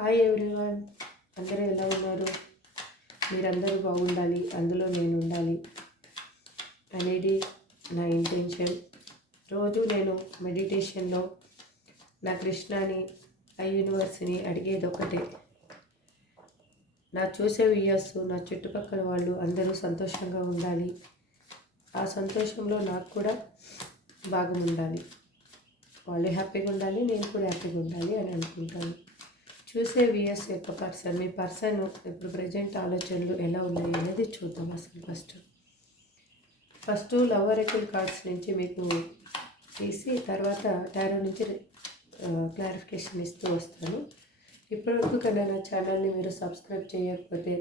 Hi everyone, అందరూ ఎలా ఉన్నారు? మీరందరూ బాగుండాలి, అందులో నేను ఉండాలి అనేది నా ఇంటెన్షన్. రోజు నేను మెడిటేషన్లో నా కృష్ణాని, ఆ యూనివర్స్ని అడిగేది ఒకటే, నా చూసే వ్యూయర్స్, నా చుట్టుపక్కల వాళ్ళు అందరూ సంతోషంగా ఉండాలి. ఆ సంతోషంలో నాకు కూడా భాగం ఉండాలి. వాళ్ళు హ్యాపీగా ఉండాలి, నేను కూడా హ్యాపీగా ఉండాలి అని అనుకుంటాను. చూసే వ్యూయర్స్ యొక్క మీ పర్సన్ ఇప్పుడు ప్రజెంట్ ఆలోచనలు ఎలా ఉన్నాయి అనేది చూద్దాం. అసలు ఫస్ట్ లవ్ ఒరాకిల్ కార్డ్స్ నుంచి మీకు తీసి తర్వాత టారో నుంచి క్లారిఫికేషన్ ఇస్తూ వస్తాను. ఇప్పటివరకు కన్నా నా ఛానల్ని మీరు సబ్స్క్రైబ్ చేయకపోతే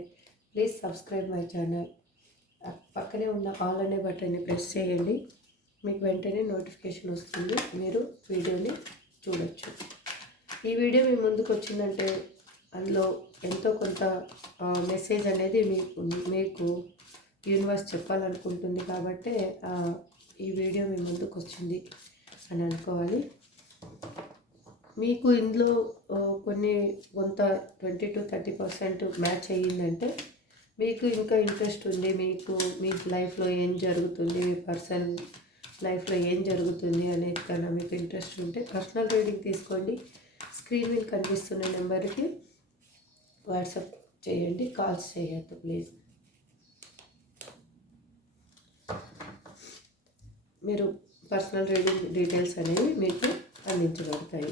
ప్లీజ్ సబ్స్క్రైబ్ మై ఛానల్. పక్కనే ఉన్న ఆల్ అనే బటన్ని ప్రెస్ చేయండి, మీకు వెంటనే నోటిఫికేషన్ వస్తుంది, మీరు వీడియోని చూడొచ్చు. ఈ వీడియో మీ ముందుకు వచ్చిందంటే అందులో ఎంతో కొంత మెసేజ్ అనేది మీకు యూనివర్స్ చెప్పాలనుకుంటుంది కాబట్టి ఈ వీడియో మీ ముందుకు వచ్చింది అని అనుకోవాలి. మీకు ఇందులో కొంత 20-30% మ్యాచ్ అయ్యిందంటే మీకు ఇంకా ఇంట్రెస్ట్ ఉంది, మీ లైఫ్లో ఏం జరుగుతుంది, మీ పర్సన్ లైఫ్లో ఏం జరుగుతుంది అనేది కన్నా మీకు ఇంట్రెస్ట్ ఉంటే పర్సనల్ రీడింగ్ తీసుకోండి. స్క్రీన్ మీద కనిపిస్తున్న నెంబర్కి వాట్సాప్ చేయండి, కాల్స్ చేయొద్దు ప్లీజ్. మీరు పర్సనల్ రీడింగ్ డీటెయిల్స్ అనేవి మీకు అందించబడతాయి.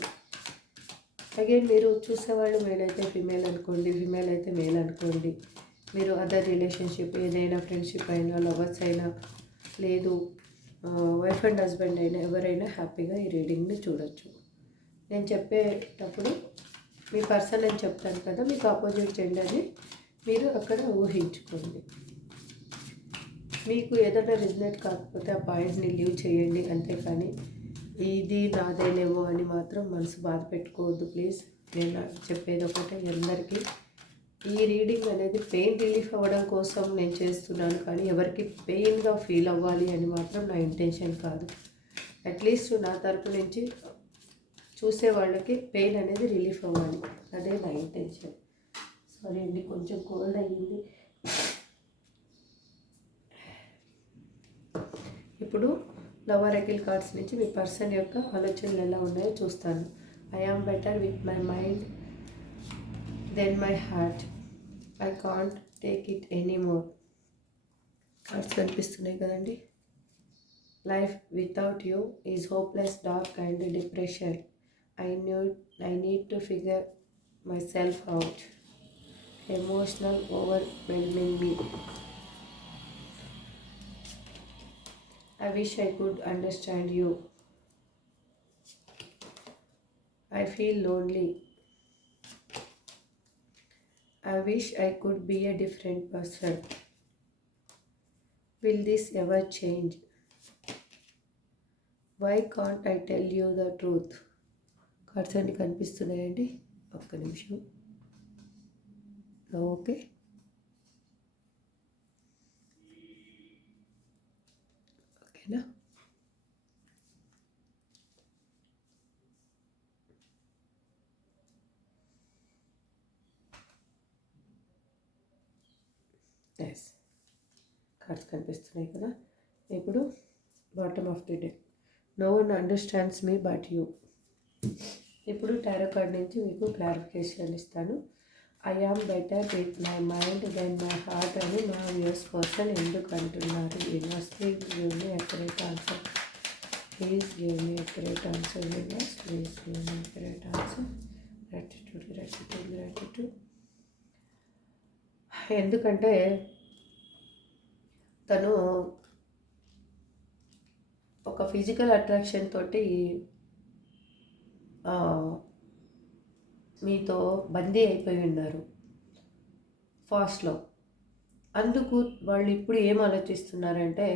అగైన్ మీరు చూసేవాళ్ళు మేల్ అయితే ఫిమేల్ అనుకోండి, ఫిమేల్ అయితే మేల్ అనుకోండి. మీరు అదర్ రిలేషన్షిప్ ఏదైనా ఫ్రెండ్షిప్ అయినా, లవర్స్ అయినా, లేదు వైఫ్ అండ్ హస్బెండ్ అయినా, ఎవరైనా హ్యాపీగా ఈ రీడింగ్ని చూడొచ్చు. నేను చెప్పేటప్పుడు మీ పర్సన్ అని చెప్తాను కదా, మీకు ఆపోజిట్ జెండర్ని మీరు అక్కడ ఊహించుకోండి. మీకు ఏదైనా రిజనేట్ కాకపోతే ఆ పాయింట్ని లీవ్ చేయండి, అంతేకాని ఇది నాదేనేమో అని మాత్రం మనసు బాధ పెట్టుకోవద్దు ప్లీజ్. నేను చెప్పేది ఒకటే అందరికీ, ఈ రీడింగ్ అనేది పెయిన్ రిలీఫ్ అవ్వడం కోసం నేను చేస్తున్నాను, కానీ ఎవరికి పెయిన్గా ఫీల్ అవ్వాలి అని మాత్రం నా ఇంటెన్షన్ కాదు. అట్లీస్ట్ నా తరపు నుంచి చూసే వాళ్ళకి పెయిన్ అనేది రిలీఫ్ అవ్వాలి, అదే నా ఇంటెన్షన్. సారీ అండి, కొంచెం కోల్డ్ అయ్యింది. ఇప్పుడు లవ్ ఒరాకిల్ కార్డ్స్ నుంచి మీ పర్సన్ యొక్క ఆలోచనలు ఎలా ఉన్నాయో చూస్తాను. I am better with my mind then my heart, I can't take it anymore. Cards కనిపిస్తున్నాయి కదండి. Life without you is hopeless, dark and depression. I need to figure myself out. Emotional overwhelming me. I wish I could understand you. I feel lonely. I wish I could be a different person. Will this ever change? Why can't I tell you the truth? Cards అన్ని కనిపిస్తున్నాయండి, ఒక్క నిమిషం. Okay, ఓకేనా? Yes, cards కనిపిస్తున్నాయి కదా. ఇప్పుడు bottom of the deck, no one understands me but you. ఇప్పుడు tarot card నుంచి మీకు క్లారిఫికేషన్ ఇస్తాను. I am better with my mind then my heart అని మా వ్యూస్ పర్సన్ ఎందుకు అంటున్నారు? Universe please give me accurate answer, please give me accurate answer. Universe please give me accurate answer. Gratitude, gratitude, gratitude. ఎందుకంటే తను ఒక physical attraction తోటి మీతో బందీ అయిపోయి ఉన్నారు ఫాస్ట్లో. అందుకు వాళ్ళు ఇప్పుడు ఏం ఆలోచిస్తున్నారంటే,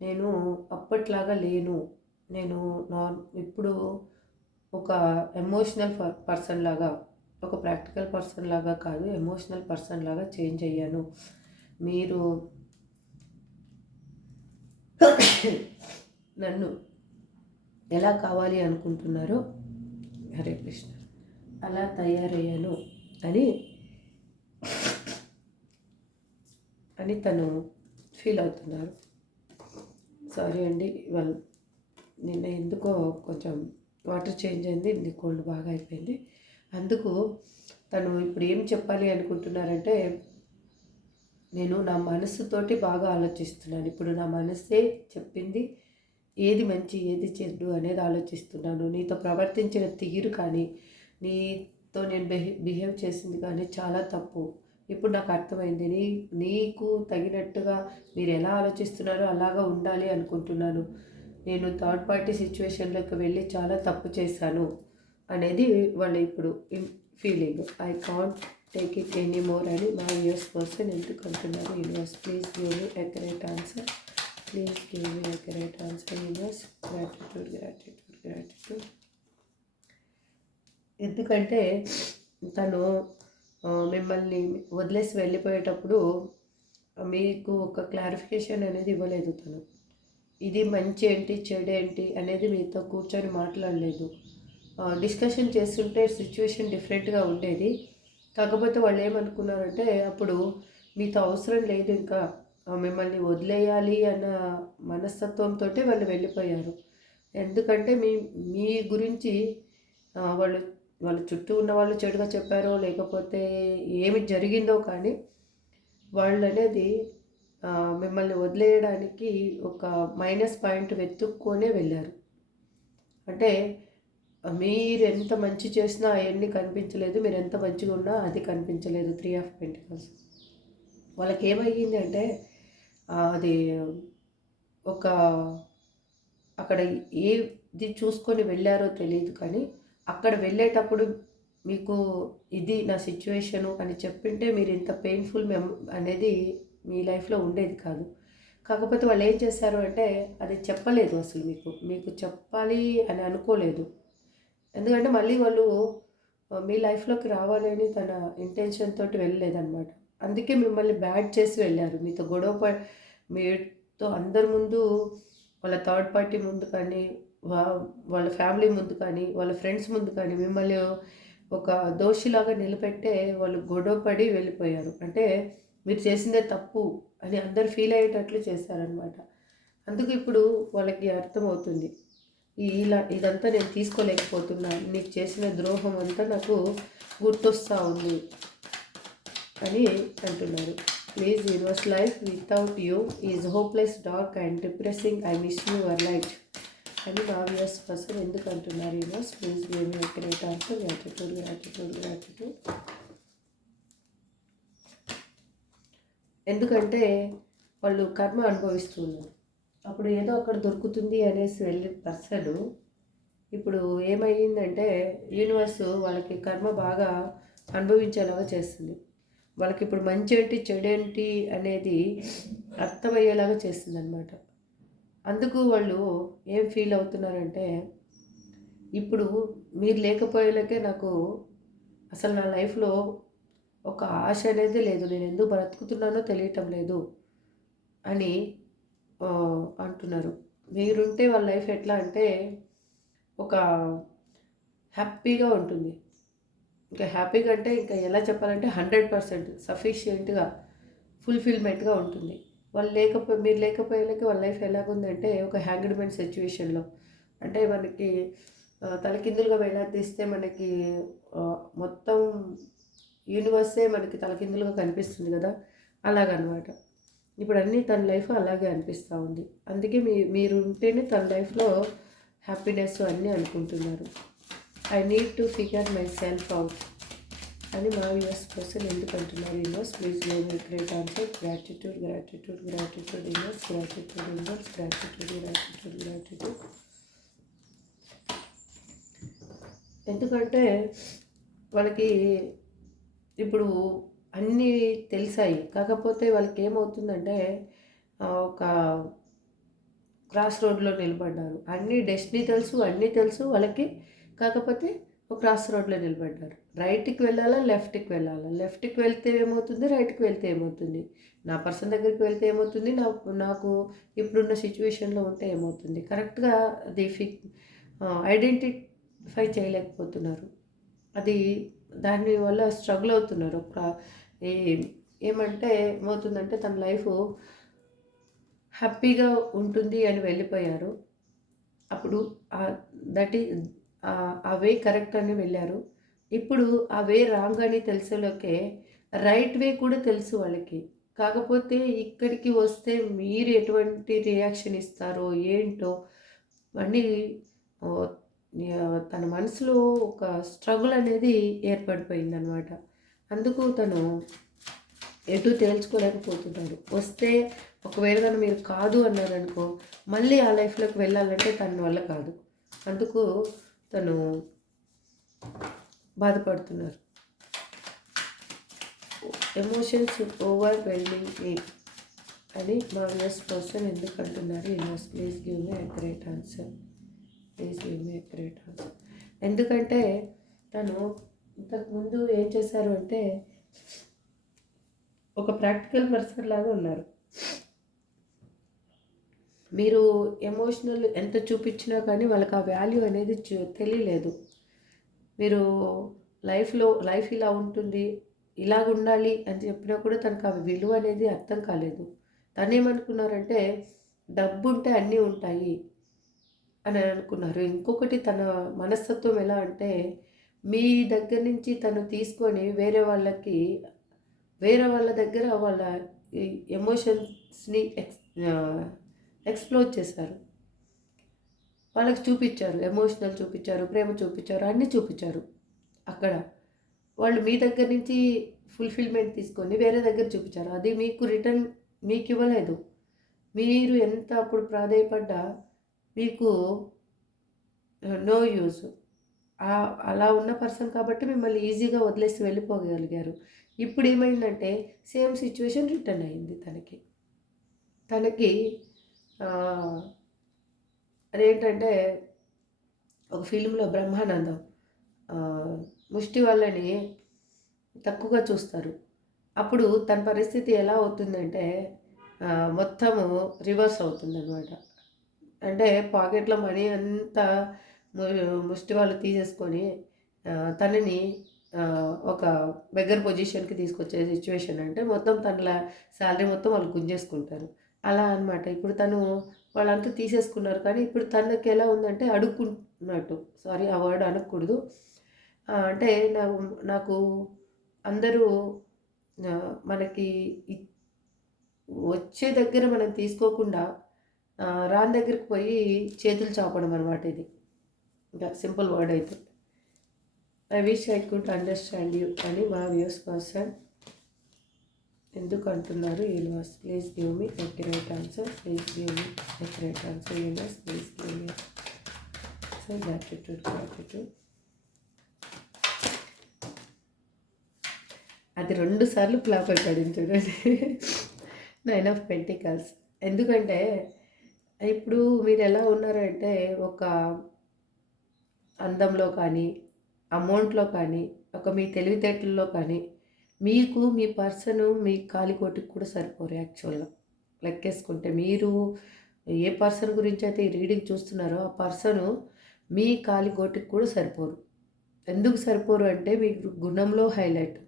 నేను అప్పట్లాగా లేను, నేను ఇప్పుడు ఒక ఎమోషనల్ పర్సన్ లాగా, ఒక ప్రాక్టికల్ పర్సన్ లాగా కాదు, ఎమోషనల్ పర్సన్ లాగా చేంజ్ అయ్యాను. మీరు నన్ను ఎలా కావాలి అనుకుంటున్నారో, హరే కృష్ణ, అలా తయారయ్యాను అని అని తను ఫీల్ అవుతున్నారు. సారీ అండి, వాళ్ళు నిన్న ఎందుకో కొంచెం వాటర్ చేంజ్ అయింది, కోల్డ్ బాగా అయిపోయింది. అందుకు తను ఇప్పుడు ఏం చెప్పాలి అనుకుంటున్నారంటే, నేను నా మనసుతోటి బాగా ఆలోచిస్తున్నాను. ఇప్పుడు నా మనసే చెప్పింది ఏది మంచి ఏది చెడు అనేది ఆలోచిస్తున్నాను. నీతో ప్రవర్తించిన తీరు కానీ, నీతో నేను బిహేవ్ చేసింది కానీ చాలా తప్పు. ఇప్పుడు నాకు అర్థమైంది. నీకు తగినట్టుగా మీరు ఎలా ఆలోచిస్తున్నారో అలాగా ఉండాలి అనుకుంటున్నాను. నేను థర్డ్ పార్టీ సిచ్యువేషన్లోకి వెళ్ళి చాలా తప్పు చేశాను అనేది వాళ్ళ ఇప్పుడు feeling. I can't take it any more అని మా యూఎస్ పర్సన్ ఎందుకు అంటున్నారు. Universe please give me accurate answer. Please give me accurate answer universe. Gratitude gratitude gratitude. ఎందుకంటే తను మిమ్మల్ని వదిలేసి వెళ్ళిపోయేటప్పుడు మీకు ఒక క్లారిఫికేషన్ అనేది ఇవ్వలేదు. తను ఇది మంచి ఏంటి చెడు ఏంటి అనేది మీతో కూర్చొని మాట్లాడలేదు. డిస్కషన్ చేస్తుంటే సిచ్యువేషన్ డిఫరెంట్గా ఉండేది. కాకపోతే వాళ్ళు ఏమనుకున్నారంటే అప్పుడు మీతో అవసరం లేదు, ఇంకా మిమ్మల్ని వదిలేయాలి అన్న మనస్తత్వంతో వాళ్ళు వెళ్ళిపోయారు. ఎందుకంటే మీ గురించి వాళ్ళు వాళ్ళ చుట్టూ ఉన్న వాళ్ళు చెడుగా చెప్పారో లేకపోతే ఏమి జరిగిందో కానీ వాళ్ళు అనేది మిమ్మల్ని వదిలేయడానికి ఒక మైనస్ పాయింట్ వెతుక్కొనే వెళ్ళారు. అంటే మీరు ఎంత మంచి చేసినా అవన్నీ కనిపించలేదు, మీరు ఎంత మంచిగా ఉన్నా అది కనిపించలేదు. 3 ఆఫ్ పెంటికల్స్ వాళ్ళకి ఏమయ్యింది అంటే అది ఒక అక్కడ ఏది చూసుకొని వెళ్ళారో తెలియదు, కానీ అక్కడ వెళ్ళేటప్పుడు మీకు ఇది నా సిచ్యువేషను అని చెప్పింటే మీరు ఇంత పెయిన్ఫుల్ అనేది మీ లైఫ్లో ఉండేది కాదు. కాకపోతే వాళ్ళు ఏం చేశారు అంటే అది చెప్పలేదు, అసలు మీకు చెప్పాలి అని అనుకోలేదు. ఎందుకంటే మళ్ళీ వాళ్ళు మీ లైఫ్లోకి రావాలని తన ఇంటెన్షన్ తోటి వెళ్ళలేదన్నమాట. అందుకే మిమ్మల్ని బ్యాడ్ చేసి వెళ్ళారు. మీతో గొడవ మీతో అందరి ముందు, వాళ్ళ థర్డ్ పార్టీ ముందు కానీ, వాళ్ళ ఫ్యామిలీ ముందు కానీ, వాళ్ళ ఫ్రెండ్స్ ముందు కానీ మిమ్మల్ని ఒక దోషిలాగా నిలబెట్టే వాళ్ళు గొడవపడి వెళ్ళిపోయారు. అంటే మీరు చేసిందే తప్పు అని అందరు ఫీల్ అయ్యేటట్లు చేశారనమాట. అందుకు ఇప్పుడు వాళ్ళకి అర్థమవుతుంది, ఇదంతా నేను తీసుకోలేకపోతున్నాను, నీకు చేసిన ద్రోహం అంతా నాకు గుర్తొస్తూ ఉంది అని అంటున్నారు. Please universe, life without you is hopeless, dark and depressing. I miss you your light అని నా వ్యూస్ పర్సన్ ఎందుకు అంటున్నారు. Universe please give me accurate answer. Gratitude gratitude gratitude. ఎందుకంటే వాళ్ళు కర్మ అనుభవిస్తున్నారు. అప్పుడు ఏదో అక్కడ దొరుకుతుంది అనేసి వెళ్ళిన పర్సన్ ఇప్పుడు ఏమయ్యిందంటే యూనివర్స్ వాళ్ళకి కర్మ బాగా అనుభవించేలాగా చేస్తుంది. వాళ్ళకి ఇప్పుడు మంచి ఏంటి చెడేంటి అనేది అర్థమయ్యేలాగా చేస్తుంది అనమాట. అందుకు వాళ్ళు ఏం ఫీల్ అవుతున్నారంటే ఇప్పుడు మీరు లేకపోయేలాగే నాకు అసలు నా లైఫ్లో ఒక ఆశ అనేది లేదు, నేను ఎందుకు బ్రతుకుతున్నానో తెలియటం లేదు అని అంటున్నారు. మీరుంటే వాళ్ళ లైఫ్ ఎట్లా అంటే ఒక హ్యాపీగా ఉంటుంది. ఇంకా హ్యాపీగా అంటే ఇంకా ఎలా చెప్పాలంటే 100% సఫిషియెంట్గా ఫుల్ఫిల్మెంట్గా ఉంటుంది. మీరు లేకపోయేలాకి వాళ్ళ లైఫ్ ఎలాగుందంటే ఒక హ్యాంగ్డ్మెన్ సిచ్యువేషన్లో. అంటే మనకి తలకిందులుగా వేలాడదీస్తే మనకి మొత్తం యూనివర్సే మనకి తలకిందులుగా కనిపిస్తుంది కదా, అలాగనమాట. ఇప్పుడు అన్నీ తన లైఫ్ అలాగే అనిపిస్తూ ఉంది. అందుకే మీరు ఉంటేనే తన లైఫ్లో హ్యాపీనెస్ అన్నీ అనుకుంటున్నారు. I need to figure my self out అని మా యూఎస్ పర్సన్ ఎందుకు అంటున్నారు. Universe please give me great answer. Gratitude gratitude gratitude universe. Gratitude universe. Gratitude gratitude gratitude. ఎందుకంటే వాళ్ళకి ఇప్పుడు అన్నీ తెలిసాయి. కాకపోతే వాళ్ళకి ఏమవుతుందంటే ఒక క్రాస్ రోడ్లో నిలబడ్డారు. అన్నీ డెస్టినీ తెలుసు, అన్నీ తెలుసు వాళ్ళకి. కాకపోతే ఒక క్రాస్ రోడ్లో నిలబడ్డారు. రైట్కి వెళ్ళాలా, లెఫ్ట్కి వెళ్ళాలా? లెఫ్ట్కి వెళ్తే ఏమవుతుంది, రైట్కి వెళ్తే ఏమవుతుంది? నా పర్సన్ దగ్గరికి వెళ్తే ఏమవుతుంది, నాకు ఇప్పుడున్న సిచ్యువేషన్లో ఉంటే ఏమవుతుంది? కరెక్ట్గా అది ఐడెంటిఫై చేయలేకపోతున్నారు. అది దాని వల్ల స్ట్రగుల్ అవుతున్నారు. ఏ ఏమంటే ఏమవుతుందంటే తన లైఫు హ్యాపీగా ఉంటుంది అని వెళ్ళిపోయారు. అప్పుడు దట్ ఈ ఆ వే కరెక్ట్ అని వెళ్ళారు. ఇప్పుడు ఆ వే రాంగ్ అని తెలిసేలోకే రైట్ వే కూడా తెలుసు వాళ్ళకి. కాకపోతే ఇక్కడికి వస్తే మీరు ఎటువంటి రియాక్షన్ ఇస్తారో ఏంటో అన్నీ ఓహ్, తన మనసులో ఒక స్ట్రగుల్ అనేది ఏర్పడిపోయిందనమాట. అందుకు తను ఎటు తేల్చుకోలేకపోతున్నాడు. వస్తే ఒకవేళ గాని మీరు కాదు అన్నారనుకో, మళ్ళీ ఆ లైఫ్‌లోకి వెళ్ళాలంటే తన వల్ల కాదు. అందుకు తను బాధపడుతున్నారు. ఎమోషన్స్ ఓవర్‌వెల్మింగ్ మీ అని మా యూఎస్ పర్సన్ ఎందుకు అంటున్నారు? Universe please give me accurate answer. Please give me accurate answer. ఎందుకంటే తను ఇంతకుముందు ఏం చేశారు అంటే ఒక ప్రాక్టికల్ పర్సన్ లాగా ఉన్నారు. మీరు ఎమోషనల్ ఎంత చూపించినా కానీ వాళ్ళకి ఆ వాల్యూ అనేది తెలియలేదు. మీరు లైఫ్ ఇలా ఉంటుంది, ఇలాగ ఉండాలి అని చెప్పినా కూడా తనకు ఆ విలువ అనేది అర్థం కాలేదు. తనేమనుకున్నారంటే డబ్బు ఉంటే అన్నీ ఉంటాయి అని అనుకున్నారు. ఇంకొకటి తన మనస్తత్వం ఎలా అంటే మీ దగ్గర నుంచి తను తీసుకొని వేరే వాళ్ళ దగ్గర వాళ్ళ ఈ ఎమోషన్స్ని ఎక్స్‌ప్లోర్ చేశారు. వాళ్ళకి చూపిచ్చారు. ఎమోషనల్ చూపిచ్చారు, ప్రేమ చూపిచ్చారు, అన్నీ చూపిచ్చారు అక్కడ. వాళ్ళు మీ దగ్గర నుంచి ఫుల్‌ఫిల్‌మెంట్ తీసుకొని వేరే దగ్గర చూపిచ్చారు. అది మీకు రిటర్న్ మీకివ్వలేదు. మీరు ఎంత అప్పుడు ప్రాధేయపడ్డా మీకు నో యూజ్. అలా ఉన్న పర్సన్ కాబట్టి మిమ్మల్ని ఈజీగా వదిలేసి వెళ్ళిపోగలిగారు. ఇప్పుడేమైందంటే సేమ్ సిచ్యువేషన్ రిటర్న్ అయింది తనకి. తనకి ఆహ్, అదేంటంటే ఒక ఫిల్మ్‌లో బ్రహ్మానందం ముష్టి వాళ్ళని తక్కువగా చూస్తారు. అప్పుడు తన పరిస్థితి ఎలా అవుతుందంటే మొత్తము రివర్స్ అవుతుందనమాట. అంటే పాకెట్‌లో మనీ అంతా ము ముష్టి వాళ్ళు తీసేసుకొని తనని ఒక బెగ్గర్ పొజిషన్‌కి తీసుకొచ్చే సిచ్యువేషన్ అంటే మొత్తం తన సాలరీ మొత్తం వాళ్ళు గుంజేసుకుంటారు. అలా అనమాట. ఇప్పుడు తను వాళ్ళంతా తీసేసుకున్నారు. కానీ ఇప్పుడు తనకి ఎలా ఉందంటే అడుక్కుంటున్నట్టు. సారీ ఆ వర్డ్ అనకూడదు. అంటే నాకు అందరూ మనకి ఇ వచ్చే దగ్గర మనం తీసుకోకుండా రాని దగ్గరికి పోయి చేతులు చాపడం అనమాట ఇది. ఇంకా సింపుల్ వర్డ్ అయితే. I wish I could understand you అని మా వ్యూస్ పర్సన్ ఎందుకు అంటున్నారు? Universe please give me accurate answer. Please give me accurate answer. Universe please give me so gratitude. అది 2 సార్లు ఫ్లాప్ అయిపోయింది చూడండి. 9 ఆఫ్ పెంటికల్స్. ఎందుకంటే ఇప్పుడు మీరు ఎలా ఉన్నారంటే ఒక అందంలో కానీ, అమౌంట్‌లో కానీ, ఒక మీ తెలివితేటల్లో కానీ, మీకు మీ పర్సను మీ కాలిగోటికి కూడా సరిపోరు యాక్చువల్‌గా. లెక్కేసుకుంటే మీరు ఏ పర్సన్ గురించైతే ఈ రీడింగ్ చూస్తున్నారో ఆ పర్సను మీ కాలిగోటికి కూడా సరిపోరు. ఎందుకు సరిపోరు అంటే మీ గుణంలో హైలైట్.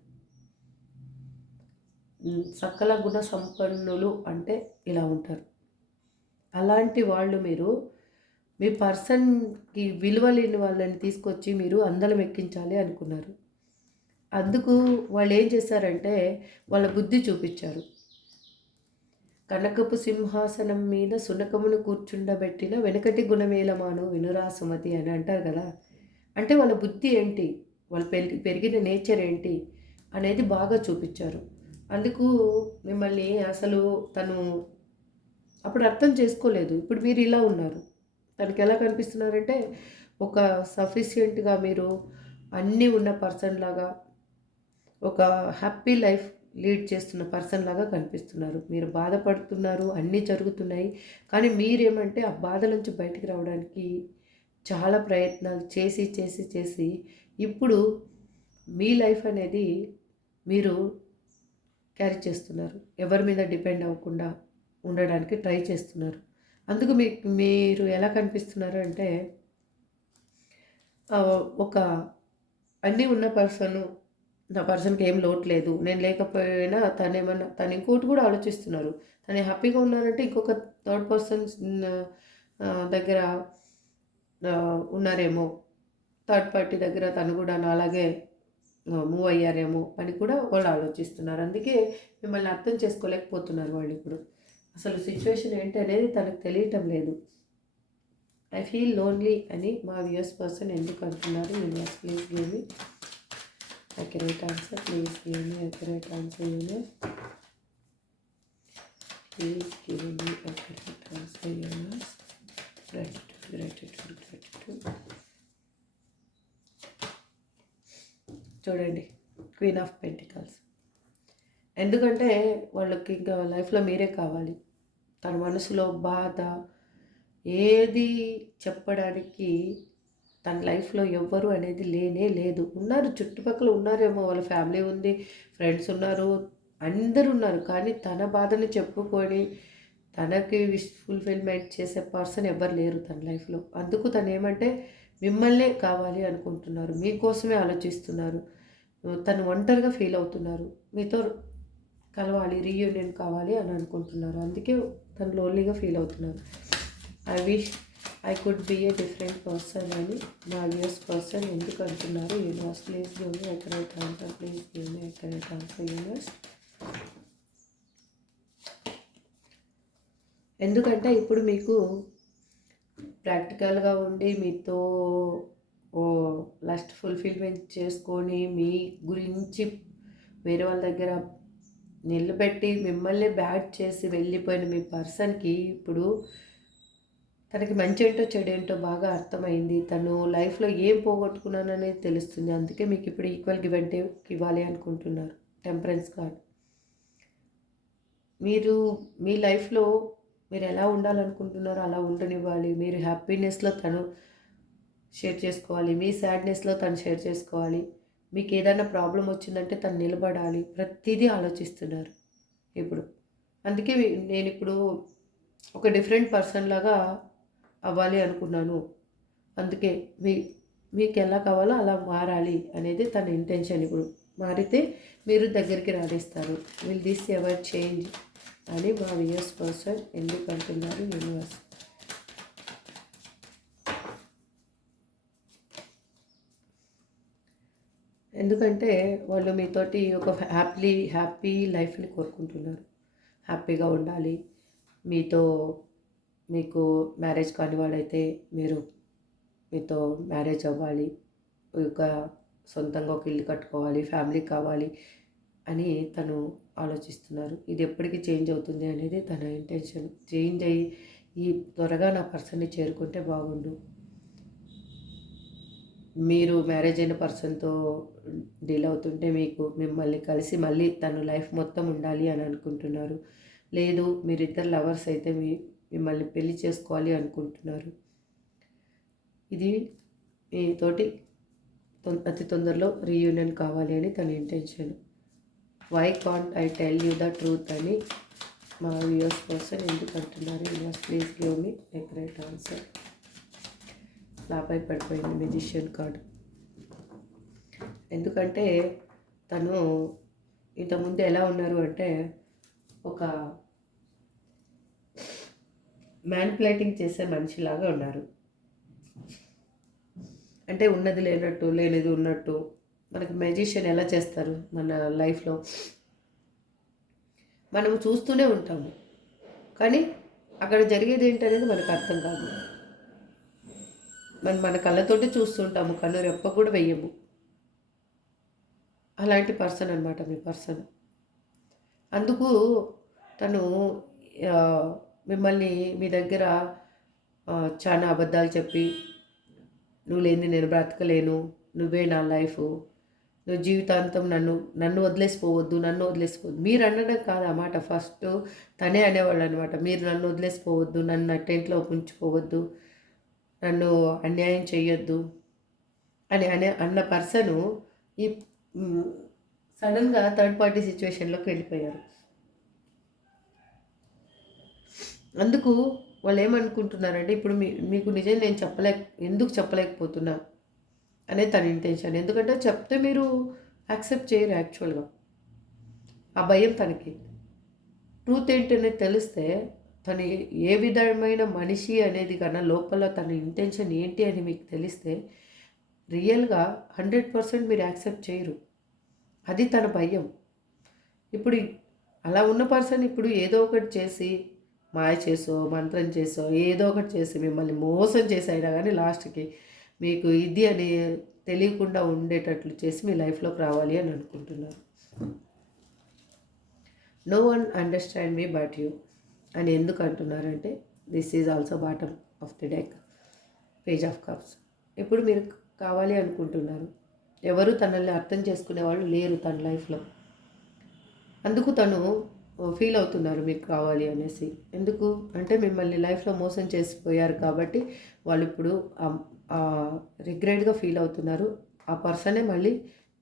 సకల గుణ సంపన్నులు అంటే ఇలా ఉంటారు. అలాంటి వాళ్ళు మీరు మీ పర్సన్‌కి విలువ లేని వాళ్ళని తీసుకొచ్చి మీరు అందలం ఎక్కించాలి అనుకున్నారు. అందుకు వాళ్ళేం చేశారంటే వాళ్ళ బుద్ధి చూపిచ్చారు. కనకపు సింహాసనం మీద సునకమును కూర్చుండబెట్టిన వెనకటి గుణమేలమాను వినురా సుమతి అని అంటారు కదా! అంటే వాళ్ళ బుద్ధి ఏంటి? వాళ్ళు పెరిగిన నేచర్ ఏంటి? అనేది బాగా చూపిచ్చారు. అందుకు మిమ్మల్ని అసలు తను అప్పుడు అర్థం చేసుకోలేదు. ఇప్పుడు మీరు ఇలా ఉన్నారు. తనకెలా కనిపిస్తున్నారంటే ఒక సఫిషియెంట్‌గా మీరు అన్నీ ఉన్న పర్సన్‌లాగా ఒక హ్యాపీ లైఫ్ లీడ్ చేస్తున్న పర్సన్‌లాగా కనిపిస్తున్నారు. మీరు బాధపడుతున్నారు, అన్నీ జరుగుతున్నాయి. కానీ మీరేమంటే ఆ బాధ నుంచి బయటికి రావడానికి చాలా ప్రయత్నాలు చేసి ఇప్పుడు మీ లైఫ్ అనేది మీరు క్యారీ చేస్తున్నారు. ఎవరి మీద డిపెండ్ అవ్వకుండా ఉండడానికి ట్రై చేస్తున్నారు. అందుకు మీరు ఎలా కనిపిస్తున్నారు అంటే ఒక అన్నీ ఉన్న పర్సను, నా పర్సన్‌కి ఏం లోటు లేదు. నేను లేకపోయినా తను ఇంకోటి కూడా ఆలోచిస్తున్నారు. తను హ్యాపీగా ఉన్నారంటే ఇంకొక థర్డ్ పర్సన్స్ దగ్గర ఉన్నారేమో. థర్డ్ పార్టీ దగ్గర తను కూడా నాలాగే మూవ్ అయ్యారేమో అని కూడా వాళ్ళు ఆలోచిస్తున్నారు. అందుకే మిమ్మల్ని అర్థం చేసుకోలేకపోతున్నారు వాళ్ళిప్పుడు. అసలు సిట్యుయేషన్ ఏంటి అనేది తనకు తెలియటం లేదు. ఐ ఫీల్ లోన్లీ అని మా వ్యూయర్స్ పర్సన్ ఎందుకు అంటున్నారు? Universe please give me accurate answer. Please give me accurate answer, universe. Please give me accurate answer, universe. Gratitude. చూడండి, క్వీన్ ఆఫ్ పెంటికల్స్. ఎందుకంటే వాళ్ళకి ఇంకా లైఫ్లో మీరే కావాలి. తన మనసులో బాధ ఏది చెప్పడానికి తన లైఫ్లో ఎవ్వరు అనేది లేనే లేదు. ఉన్నారు, చుట్టుపక్కల ఉన్నారేమో, వాళ్ళ ఫ్యామిలీ ఉంది, ఫ్రెండ్స్ ఉన్నారు, అందరు ఉన్నారు. కానీ తన బాధని చెప్పుకొని తనకి ఫుల్ఫిల్మెంట్ చేసే పర్సన్ ఎవ్వరు లేరు తన లైఫ్లో. అందుకు తను ఏమంటే మిమ్మల్నే కావాలి అనుకుంటున్నారు, మీకోసమే ఆలోచిస్తున్నారు. తను ఒంటరిగా ఫీల్ అవుతున్నారు, మీతో కలవాలి, రీయూనియన్ కావాలి అని అనుకుంటున్నారు. అందుకే తను లోన్లీగా ఫీల్ అవుతున్నారు. I wish I could be a different person అని మా వ్యూయర్స్ పర్సన్ ఎందుకు అంటున్నారు? Universe please give me accurate answer. Please give me accurate answer, universe. ఎందుకంటే ఇప్పుడు మీకు ప్రాక్టికల్గా ఉండి మీతో లస్ట్ ఫుల్ఫిల్మెంట్ చేసుకొని మీ గురించి వేరే వాళ్ళ దగ్గర నిలబెట్టి మిమ్మల్ని బ్యాడ్ చేసి వెళ్ళిపోయిన మీ పర్సన్కి ఇప్పుడు తనకి మంచి ఏంటో చెడు ఏంటో బాగా అర్థమైంది. తను లైఫ్లో ఏం పోగొట్టుకున్నాననేది తెలుస్తుంది. అందుకే మీకు ఇప్పుడు ఈక్వల్ గివ్ అండ్ టేక్ ఇవ్వాలి అనుకుంటున్నారు. Temperance card. మీరు మీ లైఫ్లో మీరు ఎలా ఉండాలనుకుంటున్నారో అలా ఉండనివ్వాలి. మీరు హ్యాపీనెస్లో తను షేర్ చేసుకోవాలి, మీ సాడ్నెస్లో తను షేర్ చేసుకోవాలి. మీకు ఏదైనా ప్రాబ్లం వచ్చిందంటే తను నిలబడాలి. ప్రతిదీ ఆలోచిస్తున్నారు ఇప్పుడు. అందుకే నేను ఇప్పుడు ఒక డిఫరెంట్ పర్సన్ లాగా అవ్వాలి అనుకున్నాను. అందుకే మీకు ఎలా కావాలో అలా మారాలి అనేది తన ఇంటెన్షన్. ఇప్పుడు మారితే మీరు దగ్గరికి రాణిస్తారు. విల్ దిస్ ఎవర్ చేంజ్ అని మా వ్యూయర్స్ పర్సన్ ఎందుకు అంటున్నారు? యూనివర్స్. ఎందుకంటే వాళ్ళు మీతోటి ఒక హ్యాపీ లైఫ్ని కోరుకుంటున్నారు. హ్యాపీగా ఉండాలి. మీకు మ్యారేజ్ కాని వాళ్ళైతే మీతో మ్యారేజ్ అవ్వాలి, ఒక సొంతంగా ఒక ఇల్లు కట్టుకోవాలి, ఫ్యామిలీ కావాలి అని తను ఆలోచిస్తున్నారు. ఇది ఎప్పటికీ చేంజ్ అవుతుంది అనేది తన ఇంటెన్షన్. చేంజ్ అయ్యి త్వరగా నా పర్సన్ని చేరుకుంటే బాగుండు. మీరు మ్యారేజ్ అయిన పర్సన్తో డీల్ అవుతుంటే మిమ్మల్ని కలిసి మళ్ళీ తను లైఫ్ మొత్తం ఉండాలి అని అనుకుంటున్నారు. లేదు, మీరిద్దరు లవర్స్ అయితే మిమ్మల్ని పెళ్లి చేసుకోవాలి అనుకుంటున్నారు. ఇది మీతోటి అతి తొందరలో రీయూనియన్ కావాలి అని తన intention. Why can't I tell you the truth అని మా వ్యూయర్స్ పర్సన్ ఎందుకు అంటున్నారు? Universe please give me a great answer. నాపై పడిపోయింది మ్యూజిషియన్ కార్డు. ఎందుకంటే తను ఇంతకుముందు ఎలా ఉన్నారు అంటే ఒక మ్యానిపులేటింగ్ చేసే మనిషిలాగా ఉన్నారు. అంటే ఉన్నది లేనట్టు, లేనిది ఉన్నట్టు. మనకి మ్యాజిషియన్ ఎలా చేస్తారు మన లైఫ్లో? మనము చూస్తూనే ఉంటాము, కానీ అక్కడ జరిగేది ఏంటనేది మనకు అర్థం కాదు. మన కళ్ళతోటి చూస్తుంటాము, కన్ను రెప్ప కూడా వెయ్యము. అలాంటి పర్సన్ అనమాట మీ పర్సన్. అందుకు తను మిమ్మల్ని మీ దగ్గర చాలా అబద్ధాలు చెప్పి, నువ్వు లేనిది నేను బ్రతకలేను, నువ్వే నా లైఫ్, నువ్వు జీవితాంతం నన్ను వదిలేసిపోవద్దు. మీరు అనడం కాదు ఆ మాట, ఫస్ట్ తనే అనేవాళ్ళు అనమాట. మీరు నన్ను వదిలేసిపోవద్దు, నన్ను అటెంట్లో ఉంచిపోవద్దు, నన్ను అన్యాయం చేయొద్దు అన్న పర్సను ఈ సడన్గా థర్డ్ పార్టీ సిచ్యువేషన్లోకి వెళ్ళిపోయారు. అందుకు వాళ్ళు ఏమనుకుంటున్నారంటే ఇప్పుడు మీకు నిజం నేను ఎందుకు చెప్పలేకపోతున్నా, అనేది తన ఇంటెన్షన్. ఎందుకంటే చెప్తే మీరు యాక్సెప్ట్ చేయరు యాక్చువల్గా. ఆ భయం తనకి. ట్రూత్ ఏంటనేది తెలిస్తే తను ఏ విధమైన మనిషి అనేది కన్నా లోపల తన ఇంటెన్షన్ ఏంటి అని మీకు తెలిస్తే రియల్గా 100% మీరు యాక్సెప్ట్ చేయరు. అది తన భయం. ఇప్పుడు అలా ఉన్న పర్సన్ ఇప్పుడు ఏదో ఒకటి చేసి మాయ చేసో మంత్రం చేసో ఏదో ఒకటి చేసి మిమ్మల్ని మోసం చేసి అయినా కానీ లాస్ట్కి మీకు ఇది అని తెలియకుండా ఉండేటట్లు చేసి మీ లైఫ్లోకి రావాలి అని అనుకుంటున్నారు. No one understand me but you అని ఎందుకు అంటున్నారంటే this is also bottom of the deck, page of cups. ఇప్పుడు మీరు కావాలి అనుకుంటున్నారు, ఎవరు తనల్ని అర్థం చేసుకునే వాళ్ళు లేరు తన లైఫ్లో. అందుకు తను ఫీల్ అవుతున్నారు మీకు కావాలి అనేసి. ఎందుకు అంటే మిమ్మల్ని లైఫ్లో మోసం చేసిపోయారు కాబట్టి వాళ్ళు ఇప్పుడు రిగ్రెట్గా ఫీల్ అవుతున్నారు. ఆ పర్సనే మళ్ళీ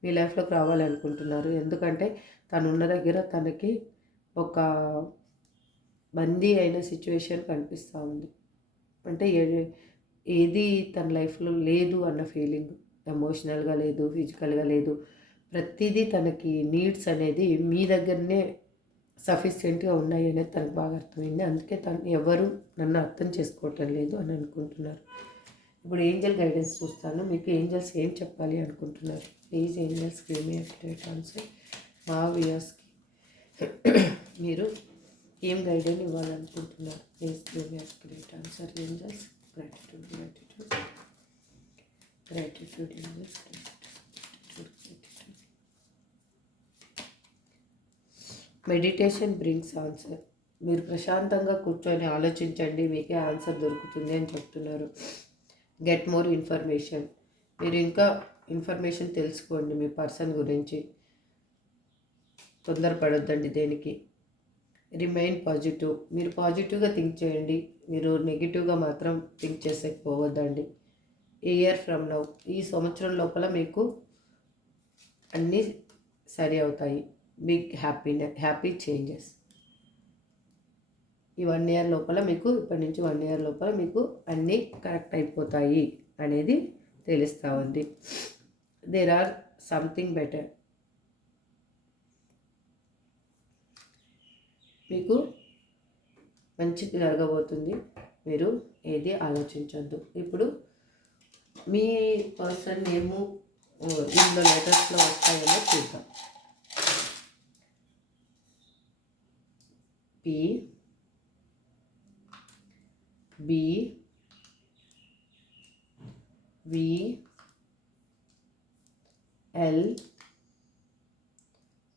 మీ లైఫ్లోకి రావాలనుకుంటున్నారు. ఎందుకంటే తను ఉన్న దగ్గర తనకి ఒక బందీ అయిన సిచ్యువేషన్ కనిపిస్తూ ఉంది. అంటే ఏది తన లైఫ్లో లేదు అన్న ఫీలింగ్, ఎమోషనల్గా లేదు, ఫిజికల్గా లేదు. ప్రతిదీ తనకి నీడ్స్ అనేది మీ దగ్గరనే సఫిషియెంట్గా ఉన్నాయి అనేది తనకు బాగా అర్థమైంది. అందుకే తను ఎవరు నన్ను అర్థం చేసుకోవటం లేదు అని అనుకుంటున్నారు. ఇప్పుడు ఏంజల్ గైడెన్స్ చూస్తాను. మీకు ఏంజల్స్ ఏం చెప్పాలి అనుకుంటున్నారు? Please angels give me accurate answer. మా వ్యూయర్స్కి మీరు ఏం గైడెన్స్ ఇవ్వాలనుకుంటున్నారు? Please give me accurate answer angels. Gratitude gratitude gratitude angels gratitude. Meditation brings answer. మీరు ప్రశాంతంగా కూర్చొని ఆలోచించండి, మీకే ఆన్సర్ దొరుకుతుంది అని చెప్తున్నారు. Get more information. మీరు ఇంకా ఇన్ఫర్మేషన్ తెలుసుకోండి మీ పర్సన్ గురించి. తొందరపడొద్దండి దేనికి. Remain positive. మీరు పాజిటివ్గా థింక్ చేయండి, మీరు నెగిటివ్గా మాత్రం థింక్ చేసేకపోవద్దండి. ఇయర్ ఫ్రమ్ నౌ, ఈ సంవత్సరం లోపల మీకు అన్నీ సరి అవుతాయి. Big happy changes. ఈ 1 year లోపల మీకు, ఇప్పటి నుంచి 1 year లోపల మీకు అన్నీ కరెక్ట్ అయిపోతాయి అనేది తెలుస్తూ ఉంది. There are something better. మీకు మంచిది జరగబోతుంది. మీరు ఏది ఆలోచించొద్దు. ఇప్పుడు మీ పర్సన్ నేము ఇందులో లెటర్స్లో వస్తాయేమో చూద్దాం. P B V L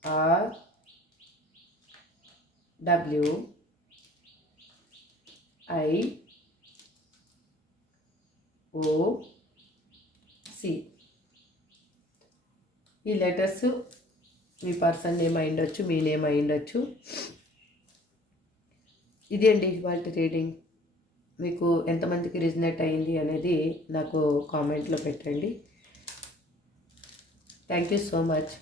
R W I O C. ఈ లెటర్స్ మీ పర్సన్ నేమ్ అయి ఉండొచ్చు, మీ నేమ్ అయి ఉండొచ్చు. ఇది అండి ఇవాళ రీడింగ్. మీకు ఎంతమందికి రిజనేట్ అయ్యింది అనేది నాకు కామెంట్లో పెట్టండి. Thank you so much.